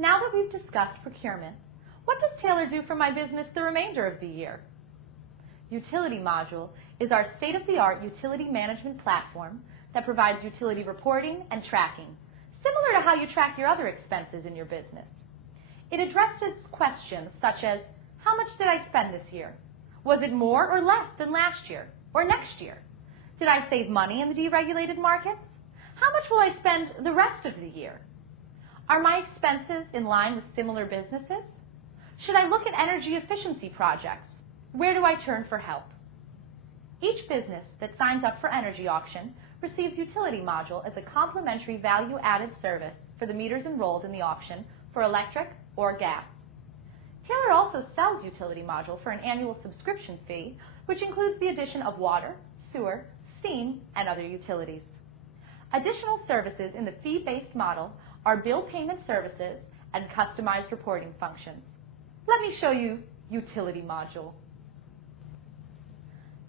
Now that we've discussed procurement, what does Taylor do for my business the remainder of the year? UtilityModule is our state-of-the-art utility management platform that provides utility reporting and tracking, similar to how you track your other expenses in your business. It addresses questions such as, how much did I spend this year? Was it more or less than last year or next year? Did I save money in the deregulated markets? How much will I spend the rest of the year? Are my expenses in line with similar businesses? Should I look at energy efficiency projects? Where do I turn for help? Each business that signs up for Energy Auction receives UtilityModule as a complimentary value-added service for the meters enrolled in the auction for electric or gas. Taylor also sells UtilityModule for an annual subscription fee, which includes the addition of water, sewer, steam, and other utilities. Additional services in the fee-based model are bill payment services and customized reporting functions. Let me show you UtilityModule.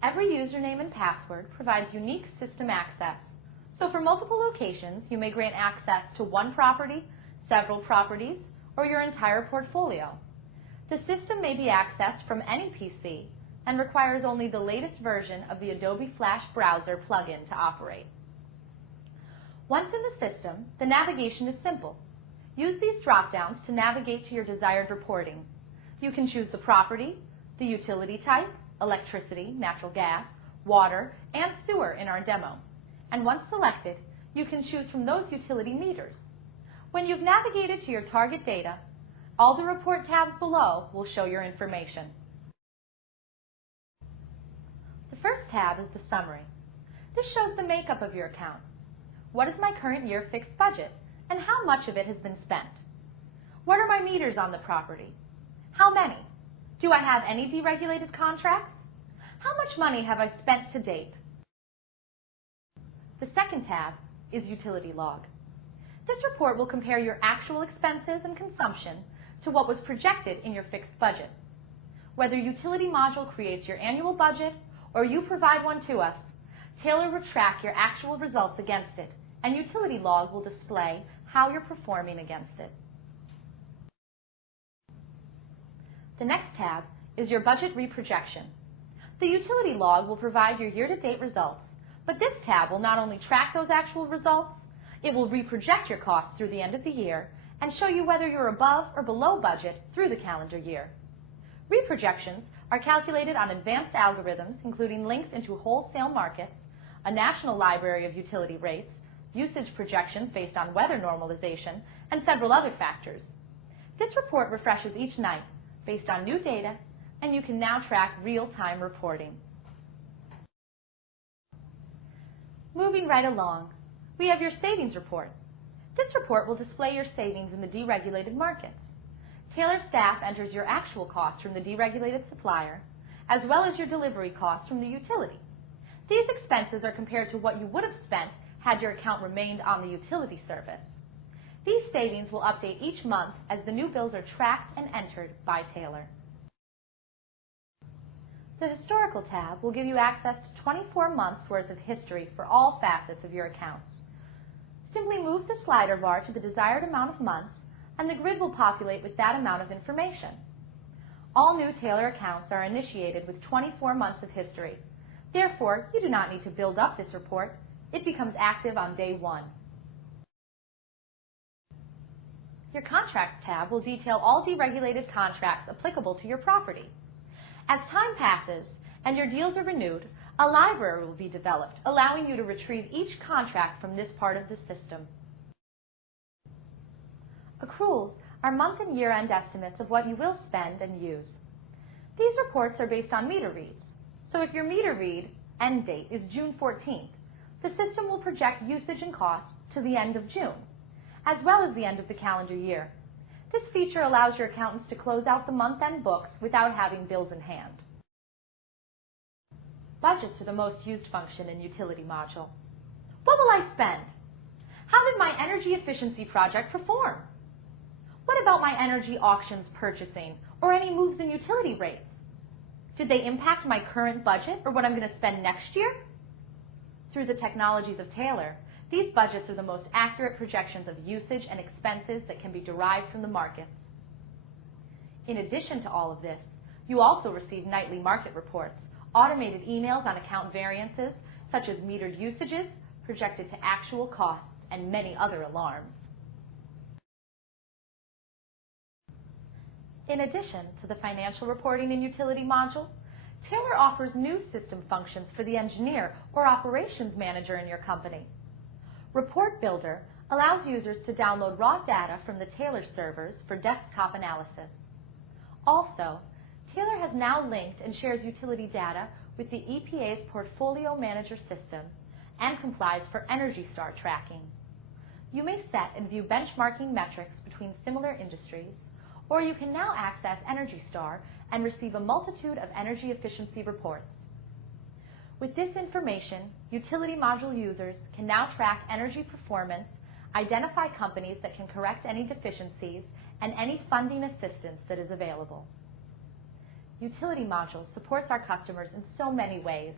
Every username and password provides unique system access. So for multiple locations, you may grant access to one property, several properties, or your entire portfolio. The system may be accessed from any PC and requires only the latest version of the Adobe Flash browser plugin to operate. Once in the system, the navigation is simple. Use these drop-downs to navigate to your desired reporting. You can choose the property, the utility type, electricity, natural gas, water, and sewer in our demo. And once selected, you can choose from those utility meters. When you've navigated to your target data, all the report tabs below will show your information. The first tab is the summary. This shows the makeup of your account. What is my current year fixed budget, and how much of it has been spent? What are my meters on the property? How many? Do I have any deregulated contracts? How much money have I spent to date? The second tab is Utility Log. This report will compare your actual expenses and consumption to what was projected in your fixed budget. Whether UtilityModule creates your annual budget or you provide one to us, Taylor will track your actual results against it, and Utility Log will display how you're performing against it. The next tab is your budget reprojection. The Utility Log will provide your year-to-date results, but this tab will not only track those actual results, it will reproject your costs through the end of the year and show you whether you're above or below budget through the calendar year. Reprojections are calculated on advanced algorithms, including links into wholesale markets, a national library of utility rates, usage projections based on weather normalization, and several other factors. This report refreshes each night based on new data, and you can now track real-time reporting. Moving right along, we have your savings report. This report will display your savings in the deregulated markets. Taylor staff enters your actual costs from the deregulated supplier, as well as your delivery costs from the utility. These expenses are compared to what you would have spent had your account remained on the utility service. These savings will update each month as the new bills are tracked and entered by Taylor. The Historical tab will give you access to 24 months worth of history for all facets of your accounts. Simply move the slider bar to the desired amount of months, and the grid will populate with that amount of information. All new Taylor accounts are initiated with 24 months of history. Therefore, you do not need to build up this report. It becomes active on day one. Your Contracts tab will detail all deregulated contracts applicable to your property. As time passes and your deals are renewed, a library will be developed, allowing you to retrieve each contract from this part of the system. Accruals are month and year-end estimates of what you will spend and use. These reports are based on meter reads. So if your meter read end date is June 14th, the system will project usage and costs to the end of June, as well as the end of the calendar year. This feature allows your accountants to close out the month-end books without having bills in hand. Budgets are the most used function in UtilityModule. What will I spend? How did my energy efficiency project perform? What about my energy auctions purchasing or any moves in utility rates? Did they impact my current budget or what I'm going to spend next year? Through the technologies of Taylor, These budgets are the most accurate projections of usage and expenses that can be derived from the markets. In addition to all of this, you also receive nightly market reports, automated emails on account variances, such as metered usages, projected to actual costs, and many other alarms. In addition to the financial reporting and utility module, Taylor offers new system functions for the engineer or operations manager in your company. Report Builder allows users to download raw data from the Taylor servers for desktop analysis. Also, Taylor has now linked and shares utility data with the EPA's Portfolio Manager system and complies for Energy Star tracking. You may set and view benchmarking metrics between similar industries, or you can now access Energy Star and receive a multitude of energy efficiency reports. With this information, utility module users can now track energy performance, identify companies that can correct any deficiencies, and any funding assistance that is available. Utility Module supports our customers in so many ways,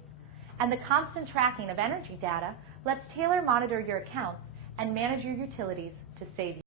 and the constant tracking of energy data lets Taylor monitor your accounts and manage your utilities to save you